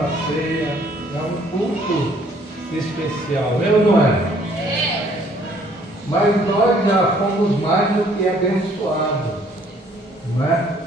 A ceia é um culto especial, é ou não é? Mas nós já fomos mais do que abençoados, não é?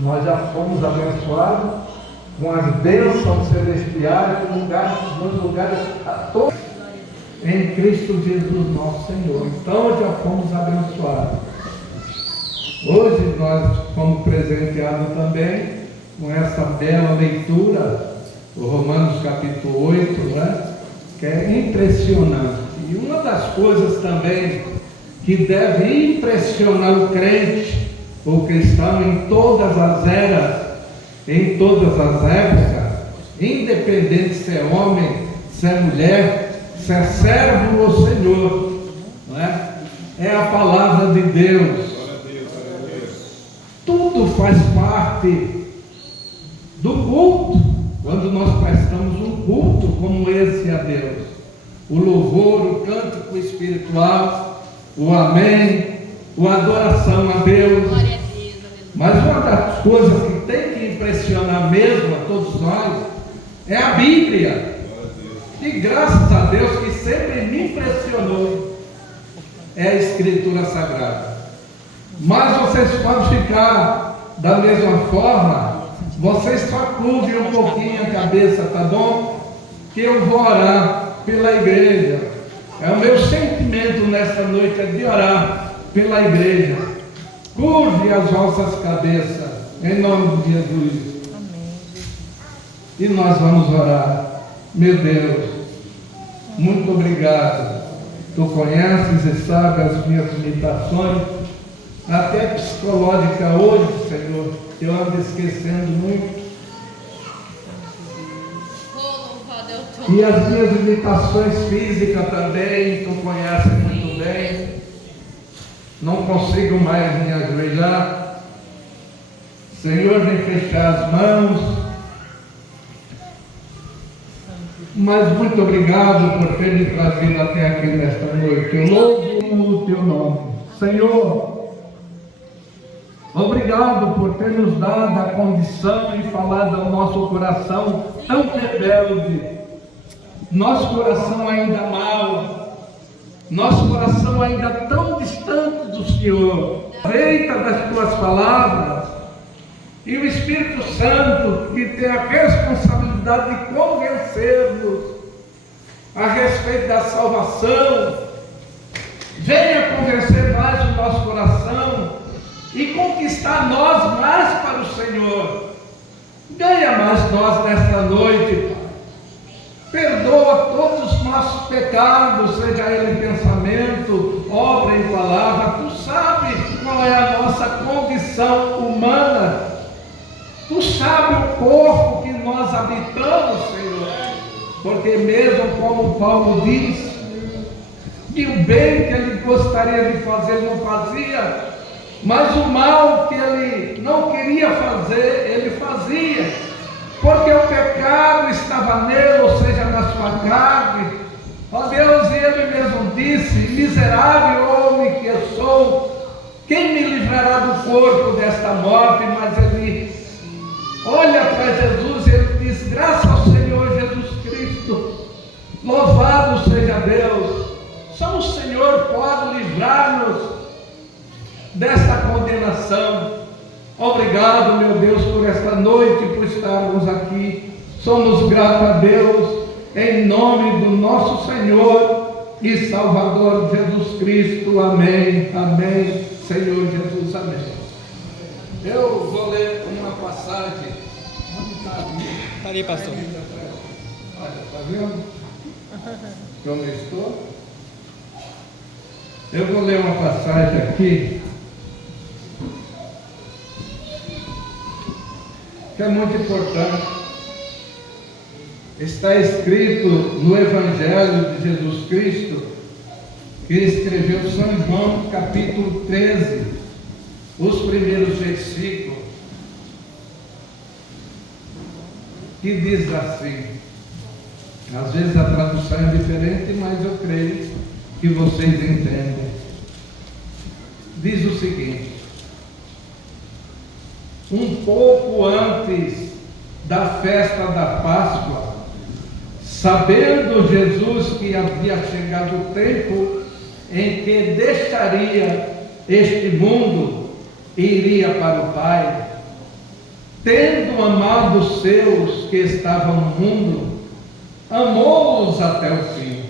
Nós já fomos abençoados com as bênçãos celestiais nos lugares todos em Cristo Jesus nosso Senhor. Então já fomos abençoados. Hoje nós fomos presenteados também com essa bela leitura, o Romanos capítulo 8, né? Que é impressionante. E uma das coisas também que deve impressionar o crente, o cristão, em todas as eras, em todas as épocas, independente se é homem, se é mulher, se é servo ou senhor, não é? É a palavra de Deus. Tudo faz parte do culto, quando nós prestamos um culto como esse a Deus. O louvor, o cântico espiritual, o amém, a adoração a Deus. Mas uma das coisas que tem que impressionar mesmo a todos nós é a Bíblia. E graças a Deus que sempre me impressionou é a Escritura Sagrada. Mas vocês podem ficar da mesma forma, vocês só curvem um pouquinho a cabeça, tá bom? Que eu vou orar pela igreja. É o meu sentimento nesta noite, é de orar pela igreja. Curve as vossas cabeças, em nome de Jesus. Amém. E nós vamos orar. Meu Deus, muito obrigado. Tu conheces e sabes as minhas limitações, até psicológica hoje, Senhor. Eu ando esquecendo muito. E as minhas limitações físicas também, tu conheces muito bem. Não consigo mais me ajoelhar. Senhor, vem fechar as mãos. Mas muito obrigado por ter me trazido até aqui nesta noite. Eu louvo o teu nome. Senhor, obrigado por ter nos dado a condição de falar do nosso coração tão rebelde. Nosso coração ainda mau, nosso coração ainda tão distante do Senhor. Aproveita das tuas palavras e o Espírito Santo, que tem a responsabilidade de convencer-nos a respeito da salvação, venha convencer mais o nosso coração e conquistar nós mais para o Senhor. Ganha mais nós nesta noite, Pai. Perdoa todos os nossos pecados, seja ele em pensamento, obra e palavra. Tu sabes qual é a nossa condição humana. Tu sabes o corpo que nós habitamos, Senhor. Porque mesmo como Paulo diz, que o bem que ele gostaria de fazer não fazia, mas o mal que ele não queria fazer, ele fazia. Porque o pecado estava nele, ou seja, na sua carne. Ó Deus, e ele mesmo disse: miserável homem que eu sou, quem me livrará do corpo desta morte? Mas ele olha para Jesus e ele diz: graças ao Senhor Jesus Cristo, louvado seja Deus. Só o Senhor pode livrar-nos desta condenação. Obrigado, meu Deus, por esta noite, por estarmos aqui. Somos gratos a Deus, em nome do nosso Senhor e Salvador Jesus Cristo. Amém, amém, Senhor Jesus, amém. Eu vou ler uma passagem. Onde está ali? Está ali, pastor. Olha, está vendo? Como eu estou? Eu vou ler uma passagem aqui que é muito importante. Está escrito no Evangelho de Jesus Cristo, que escreveu São João, capítulo 13, os primeiros versículos, que diz assim. Às vezes a tradução é diferente, mas eu creio que vocês entendem. Diz o seguinte: um pouco antes da festa da Páscoa, sabendo Jesus que havia chegado o tempo em que deixaria este mundo e iria para o Pai, tendo amado os seus que estavam no mundo, amou-os até o fim.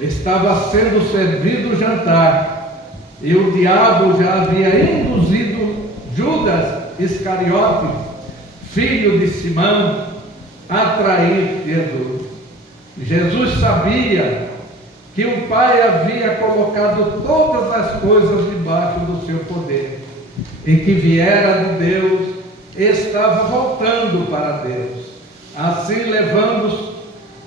Estava sendo servido o jantar, e o diabo já havia induzido Judas Iscariote, filho de Simão, a trair Jesus. Jesus sabia que o Pai havia colocado todas as coisas debaixo do seu poder, e que viera de Deus, estava voltando para Deus. Assim,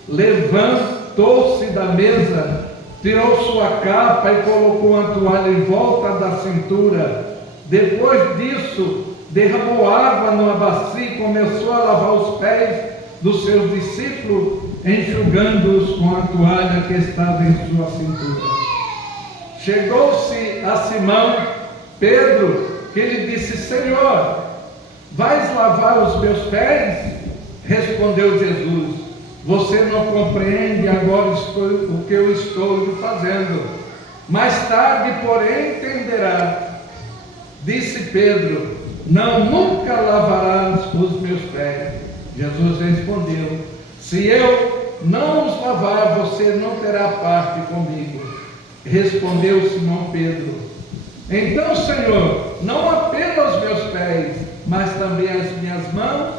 levantou-se da mesa, tirou sua capa e colocou uma toalha em volta da cintura. Depois disso, derramou água numa bacia e começou a lavar os pés dos seus discípulos, enxugando-os com a toalha que estava em sua cintura. Chegou-se a Simão Pedro, que lhe disse: Senhor, vais lavar os meus pés? Respondeu Jesus: você não compreende agora o que eu estou lhe fazendo, mais tarde, porém, entenderá. Disse Pedro: não, nunca lavarás os meus pés. Jesus respondeu: se eu não os lavar, você não terá parte comigo. Respondeu Simão Pedro: então, Senhor, não apenas os meus pés, mas também as minhas mãos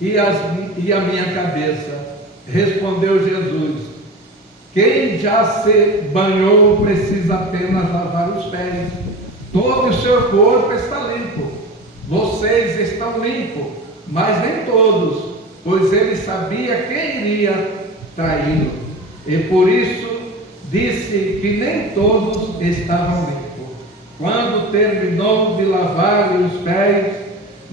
e a minha cabeça. Respondeu Jesus: quem já se banhou precisa apenas lavar os pés. Todo o seu corpo está limpo. Vocês estão limpos, mas nem todos, pois ele sabia quem iria traí-lo, e por isso disse que nem todos estavam limpos. Quando terminou de lavar-lhe os pés,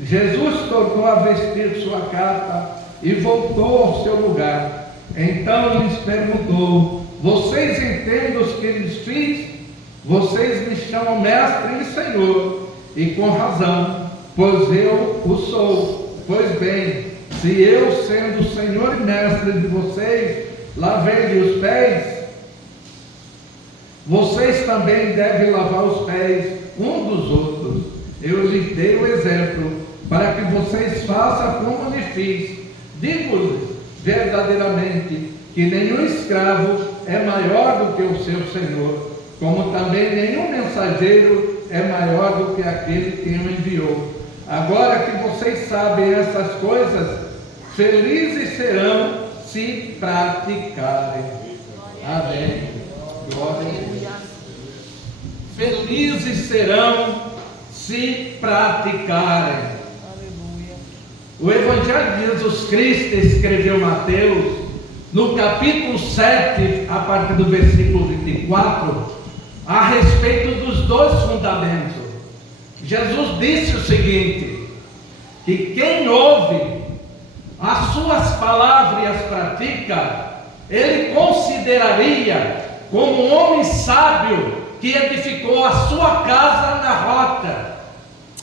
Jesus tornou a vestir sua capa e voltou ao seu lugar. Então lhes perguntou: vocês entendem os que lhes fiz? Vocês me chamam mestre e senhor, e com razão, pois eu o sou. Pois bem, se eu, sendo senhor e mestre de vocês, lavei-lhe os pés, vocês também devem lavar os pés um dos outros. Eu lhes dei o exemplo, para que vocês façam como lhe fiz. Digo-lhes verdadeiramente que nenhum escravo é maior do que o seu senhor, como também nenhum mensageiro é maior do que aquele que o enviou. Agora que vocês sabem essas coisas, felizes serão se praticarem. Amém. Glória a Deus. Felizes serão se praticarem. O Evangelho de Jesus Cristo escreveu Mateus, no capítulo 7, a partir do versículo 24, a respeito dos dois fundamentos. Jesus disse o seguinte: que quem ouve as suas palavras e as pratica, ele consideraria como um homem sábio que edificou a sua casa na rocha.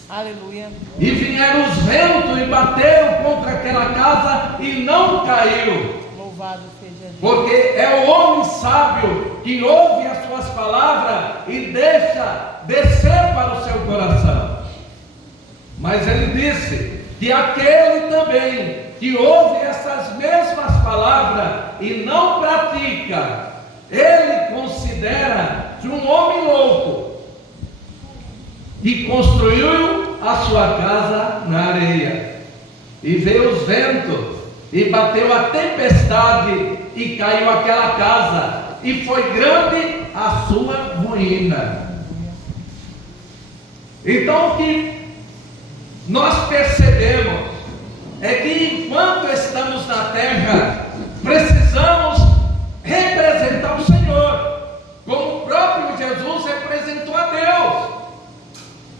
Aleluia. E vieram os ventos e bateram contra aquela casa e não caiu. Louvado seja Deus. Porque é o homem sábio que ouve as suas palavras e deixa descer para o seu coração. Mas ele disse que aquele também que ouve essas mesmas palavras e não pratica, ele considera-se um homem louco que construiu a sua casa na areia, e veio os ventos e bateu a tempestade e caiu aquela casa, e foi grande a sua ruína. Então o que nós percebemos é que enquanto estamos na terra, precisamos representar o Senhor, como o próprio Jesus representou a Deus.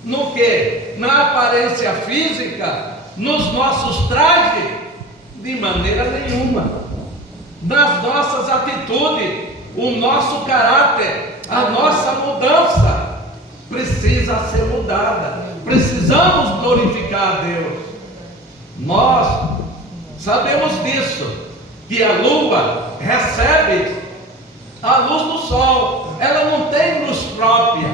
No que? Na aparência física, nos nossos trajes? De maneira nenhuma. Nas nossas atitudes, o nosso caráter, a nossa mudança precisa ser mudada. Precisamos glorificar a Deus. Nós Sabemos disso, que a lua recebe a luz do sol, ela não tem luz própria,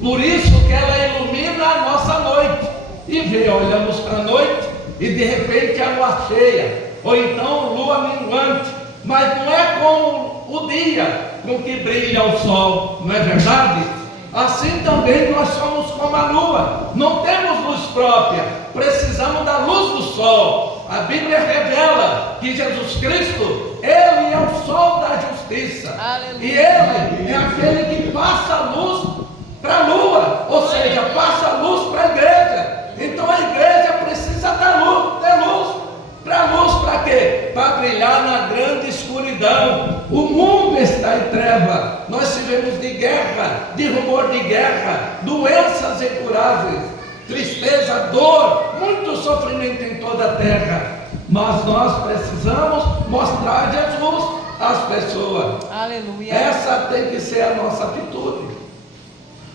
por isso que ela ilumina a nossa noite. E olhamos para a noite e de repente a lua cheia, ou então lua minguante, mas não é como o dia com que brilha o sol, não é verdade? Assim também nós somos como a lua, não temos luz própria, precisamos da luz do sol. A Bíblia revela que Jesus Cristo, Ele é o sol da justiça. Aleluia. E Ele é aquele que passa a luz para a lua, ou seja, passa a luz para a igreja. Então a igreja precisa ter luz, para quê? Para brilhar na grande escuridão. O mundo está em treva, nós vivemos de guerra, de rumor de guerra, doenças incuráveis, tristeza, dor, muito sofrimento em toda a terra, mas nós precisamos mostrar Jesus às pessoas. Aleluia. Essa tem que ser a nossa atitude,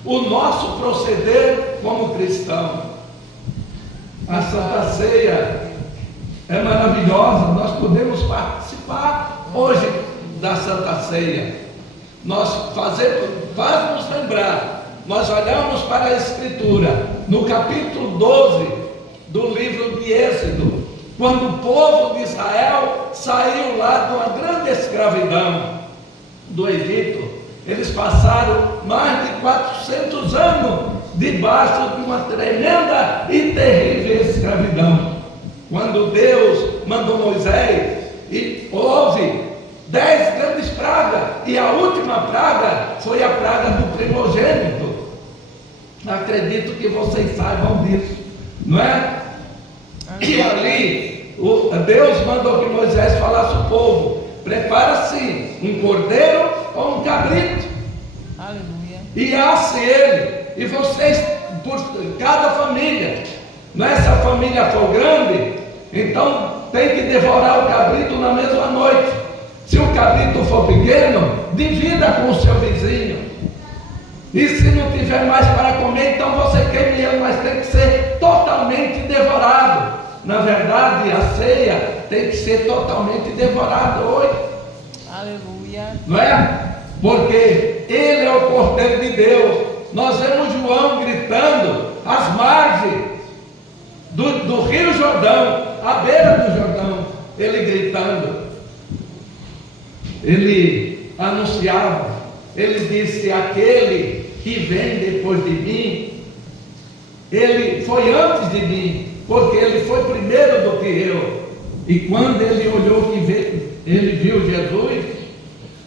o nosso proceder como cristão. A Santa Ceia é maravilhosa, nós podemos participar hoje da Santa Ceia. Faz-nos lembrar, nós olhamos para a Escritura, no capítulo 12 do livro de Êxodo, quando o povo de Israel saiu lá de uma grande escravidão do Egito. Eles passaram mais de 400 anos debaixo de uma tremenda e terrível escravidão. Quando Deus mandou Moisés, e houve 10 grandes pragas, e a última praga foi a praga do primogênito. Acredito que vocês saibam disso, não é? E ali Deus mandou que Moisés falasse ao povo: prepara-se um cordeiro ou um cabrito. Aleluia. E asse ele, e vocês, por cada família, se a família for grande, então tem que devorar o cabrito na mesma noite. Se o cabrito for pequeno, divida com o seu vizinho. E se não tiver mais para comer, então você queime ele, mas tem que ser totalmente devorado. Na verdade, a ceia tem que ser totalmente devorada hoje. Aleluia. Não é? Porque Ele é o Cordeiro de Deus. Nós vemos João gritando às margens do Rio Jordão, à beira do Jordão, ele gritando. Ele anunciava, ele disse: aquele que vem depois de mim, ele foi antes de mim, porque ele foi primeiro do que eu. E quando ele olhou ele viu Jesus,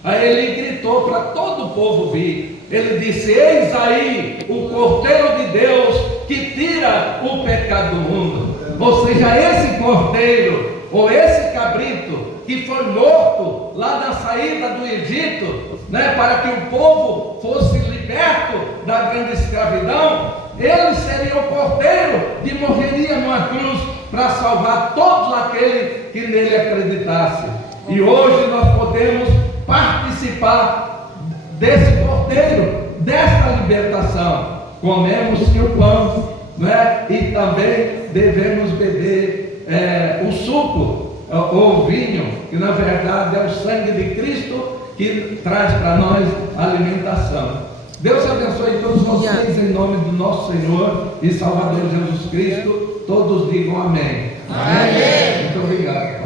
aí ele gritou para todo o povo vir. Ele disse: eis aí o Cordeiro de Deus que tira o pecado do mundo. Ou seja, esse cordeiro, ou esse cabrito, que foi morto lá na saída do Egito, para que o povo fosse liberto da grande escravidão, ele seria o cordeiro que morreria numa cruz para salvar todos aqueles que nele acreditassem. E hoje nós podemos participar desse cordeiro, desta libertação. Comemos o pão, e também devemos beber o suco, ou vinho, que na verdade é o sangue de Cristo que traz para nós alimentação. Deus abençoe todos vocês em nome do nosso Senhor e Salvador Jesus Cristo. Todos digam amém. Amém. Muito obrigado.